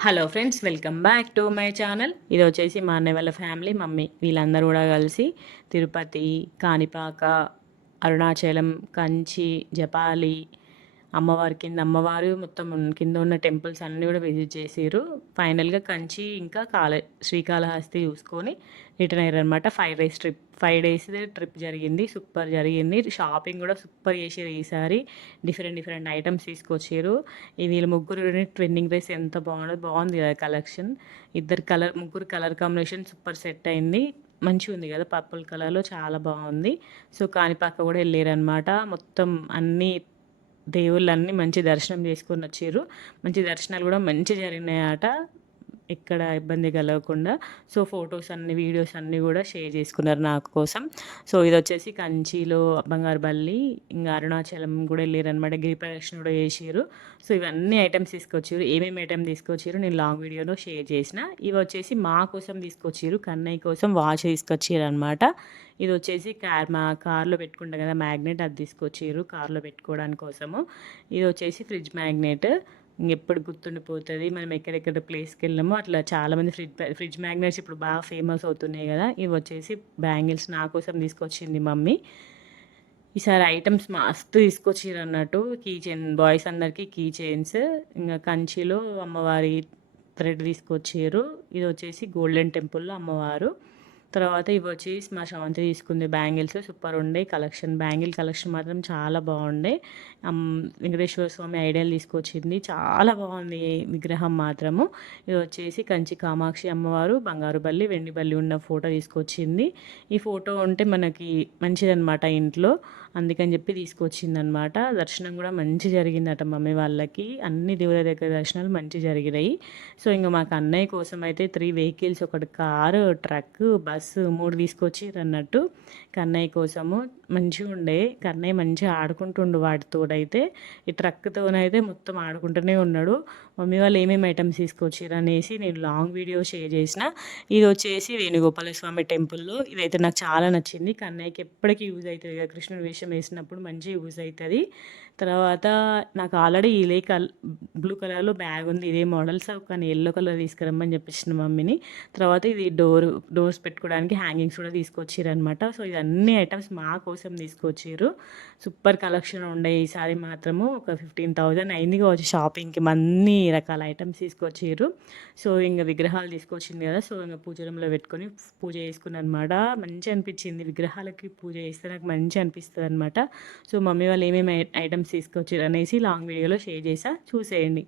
Hello friends, welcome back to my channel. ఇది వచ్చేసి మా అన్నయ్య వాళ్ళ ఫ్యామిలీ, మమ్మీ వీళ్ళందరూ కూడా కలిసి తిరుపతి, కాణిపాక, అరుణాచలం, కంచి, జపాలి, అమ్మవారి కింద అమ్మవారు మొత్తం కింద ఉన్న టెంపుల్స్ అన్నీ కూడా విజిట్ చేసారు. ఫైనల్గా కంచి ఇంకా శ్రీకాళహస్తి చూసుకొని రిటర్న్ అయ్యారు అనమాట. 5 డేస్ ట్రిప్ జరిగింది. సూపర్ జరిగింది. షాపింగ్ కూడా సూపర్ చేసారు. ఈసారి డిఫరెంట్ ఐటమ్స్ తీసుకొచ్చారు. వీళ్ళ ముగ్గురు ట్రెండింగ్ డ్రెస్ ఎంత బాగుంది కదా కలెక్షన్. ముగ్గురు కలర్ కాంబినేషన్ సూపర్ సెట్ అయింది. మంచిగా ఉంది కదా, పర్పుల్ కలర్లో చాలా బాగుంది. సో కాణిపాక కూడా వెళ్ళారనమాట. మొత్తం అన్నీ దేవుళ్ళన్నీ మంచి దర్శనం చేసుకొని వచ్చారు. మంచి దర్శనాలు కూడా మంచి జరిగినాయట, ఎక్కడ ఇబ్బంది కలగకుండా. సో ఫొటోస్ అన్ని, వీడియోస్ అన్నీ కూడా షేర్ చేసుకున్నారు నాకు కోసం. సో ఇది వచ్చేసి కంచిలో బంగారు బల్లి, ఇంకా అరుణాచలం కూడా వెళ్ళారనమాట. గిరి ప్రదక్షిణ కూడా చేసారు. సో ఇవన్నీ ఐటమ్స్ తీసుకొచ్చారు. ఏమేమి ఐటమ్ తీసుకొచ్చారు నేను లాంగ్ వీడియోలో షేర్ చేసిన. ఇవి వచ్చేసి మా కోసం తీసుకొచ్చారు, కన్నయ్య కోసం వాచ్ తీసుకొచ్చారు అనమాట. ఇది వచ్చేసి కార్లో పెట్టుకుంటాం కదా మ్యాగ్నెట్, అది తీసుకొచ్చారు కార్లో పెట్టుకోవడానికి కోసము. ఇది వచ్చేసి ఫ్రిడ్జ్ మ్యాగ్నెట్, ఎప్పుడు గుర్తుండిపోతుంది మనం ఎక్కడెక్కడ ప్లేస్కి వెళ్ళామో అట్లా. చాలామంది ఫ్రిడ్జ్ మ్యాగ్నెట్స్ ఇప్పుడు బాగా ఫేమస్ అవుతున్నాయి కదా. ఇవి వచ్చేసి బ్యాంగిల్స్ నా కోసం తీసుకొచ్చింది మమ్మీ. ఈసారి ఐటమ్స్ మస్తు తీసుకొచ్చారు అన్నట్టు. కీ చైన్, బాయ్స్ అందరికీ కీ చైన్స్, ఇంకా కంచిలో అమ్మవారి థ్రెడ్ తీసుకొచ్చారు. ఇది వచ్చేసి గోల్డెన్ టెంపుల్లో అమ్మవారు. తర్వాత ఇవి వచ్చేసి మా శ్రవంతి తీసుకుంది బ్యాంగిల్స్. సూపర్ ఉండే కలెక్షన్, బ్యాంగిల్ కలెక్షన్ మాత్రం చాలా బాగుండే. వెంకటేశ్వర స్వామి ఐడియాలు తీసుకొచ్చింది, చాలా బాగుంది విగ్రహం మాత్రము. ఇది వచ్చేసి కంచి కామాక్షి అమ్మవారు బంగారు బల్లి, వెండి బల్లి ఉన్న ఫోటో తీసుకొచ్చింది. ఈ ఫోటో ఉంటే మనకి మంచిదన్నమాట ఇంట్లో, అందుకని చెప్పి తీసుకొచ్చిందనమాట. దర్శనం కూడా మంచి జరిగిందట మమ్మీ వాళ్ళకి. అన్ని దేవుల దగ్గర దర్శనాలు మంచి జరిగినాయి. సో ఇంకా మాకు అన్నయ్య కోసం అయితే 3 వెహికల్స్, ఒకటి కారు, ట్రక్, బస్సు 3 తీసుకొచ్చిర్రు అన్నట్టు. కన్నయ్య కోసము మంచిగా ఉండే. కన్నయ్య మంచిగా ఆడుకుంటుండు వాటితోడైతే. ఈ ట్రక్తోనైతే మొత్తం ఆడుకుంటూనే ఉన్నాడు. మమ్మీ వాళ్ళు ఏమేమి ఐటమ్స్ తీసుకొచ్చారు అనేసి నేను లాంగ్ వీడియో షేర్ చేసిన. ఇది వచ్చేసి వేణుగోపాల స్వామి టెంపుల్లో. ఇదైతే నాకు చాలా నచ్చింది. కన్నయ్యకి ఎప్పటికీ యూజ్ అవుతుంది కదా, కృష్ణుడి వేషం వేసినప్పుడు మంచిగా యూజ్ అవుతుంది. తర్వాత నాకు ఆల్రెడీ బ్లూ కలర్లో బ్యాగ్ ఉంది, ఇదే మోడల్స్, కానీ ఎల్లో కలర్ తీసుకురమ్మని చెప్పించిన మమ్మీని. తర్వాత ఇది డోర్స్ పెట్టుకోవడానికి హ్యాంగింగ్స్ కూడా తీసుకొచ్చారు అనమాట. సో ఇవన్నీ ఐటమ్స్ మా కోసం తీసుకొచ్చారు. సూపర్ కలెక్షన్ ఉండే ఈసారి మాత్రము. ఒక 15,000 అయింది కావచ్చు షాపింగ్కి. అన్ని రకాల ఐటమ్స్ తీసుకొచ్చారు. సో ఇంకా విగ్రహాలు తీసుకొచ్చింది కదా, సో ఇంకా పూజ రూమ్లో పెట్టుకొని పూజ చేసుకున్నాను అనమాట. మంచి అనిపించింది, విగ్రహాలకి పూజ చేస్తే నాకు మంచి అనిపిస్తుంది అనమాట. సో మమ్మీ వాళ్ళు ఏమేమి ఐటమ్స్ తీసుకొచ్చారు అనేసి లాంగ్ వీడియోలో షేర్ చేసా, చూసేయండి.